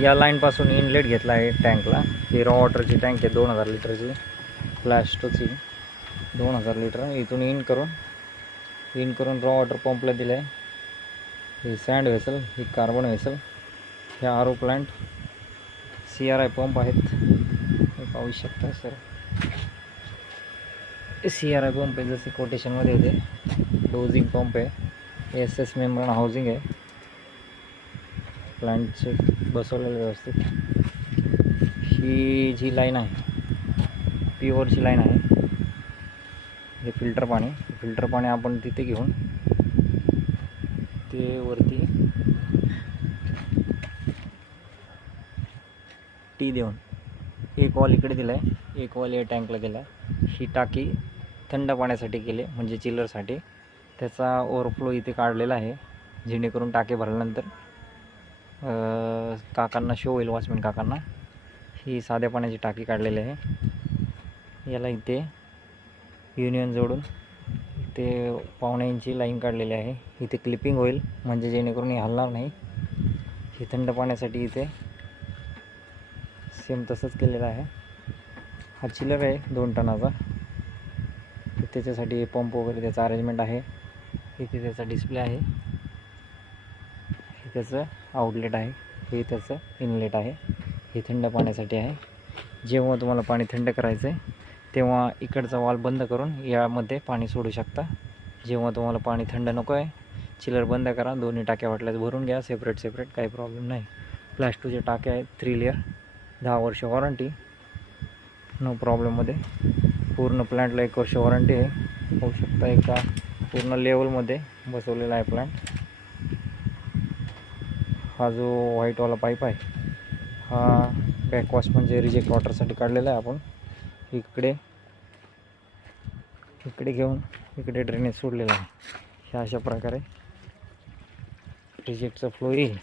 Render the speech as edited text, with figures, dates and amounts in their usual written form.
या लाईनपासून इनलेट घेतला आहे टँकला. ही रॉ वॉटरची टँक आहे 2000 लिटरची, प्लॅस्टोची 2000 लिटर. इथून इन करून रॉ वॉटर पंपला दिलं आहे. ही सँड व्हेसल, ही कार्बन व्हेसल, हे R O plant, CRI pump आहेत. हे पाहू शकता सर, CRI पंप आहे जसे कोटेशनमध्ये येते. डोजिंग पंप आहे, SS मेम्ब्रेन हाऊसिंग आहे, प्लांटचे बसवलेलं व्यवस्थित. ही जी लाईन आहे प्युअरची लाईन आहे. हे फिल्टर पाणी आपण तिथे घेऊन ते वरती टी देऊन एक वॉल इकडे दिला आहे, एक वॉल या टँकला दिला आहे. ही टाकी थंड पाण्यासाठी केली, म्हणजे चिलरसाठी. त्याचा ओव्हरफ्लो इथे काढलेला आहे, जेणेकरून टाके भरल्यानंतर काकांना शो होईल, वॉचमॅन काकांना. ही साध्या पाण्याची टाकी काढलेली आहे. याला इथे युनियन जोडून इथे 1.5 इंची लाईन काढलेली आहे. इथे क्लिपिंग होईल, म्हणजे जेणेकरून हे हलणार नाही. ही थंड पाण्यासाठी इथे सेम तसंच केलेलं आहे. हा चिलर आहे 2 टनाचा. त्याच्यासाठी पंप वगैरे त्याचं अरेंजमेंट आहे. इथे त्याचा डिस्प्ले आहे, हे त्याचं आउटलेट आहे, हे त्याचं इनलेट आहे. हे थंड पाण्यासाठी आहे. जेव्हा तुम्हाला पाणी थंड करायचं आहे तेव्हा इकडचा वॉल बंद करून यामध्ये पाणी सोडू शकता. जेव्हा तुम्हाला पाणी थंड नको आहे, चिलर बंद करा, दोन्ही टाक्या वाटल्यास भरून घ्या सेपरेट, काही प्रॉब्लेम नाही. प्लॅस्टोचे टाके आहेत 3 लेअर, 10 वर्ष वॉरंटी, नो प्रॉब्लेममध्ये. पूर्ण प्लांटला 1 वर्ष वॉरंटी आहे. होऊ शकता एका पूर्ण लेवलमध्ये बसवलेला आहे प्लांट. हा जो व्हाईटवाला पाईप आहे हा बॅकवॉश म्हणजे रिजेक्ट वॉटरसाठी काढलेला आहे आपण. इकडे घेऊन इकडे ड्रेनेज सोडलेला आहे. ह्या अशा प्रकारे रिजेक्टचा फ्लो येईल.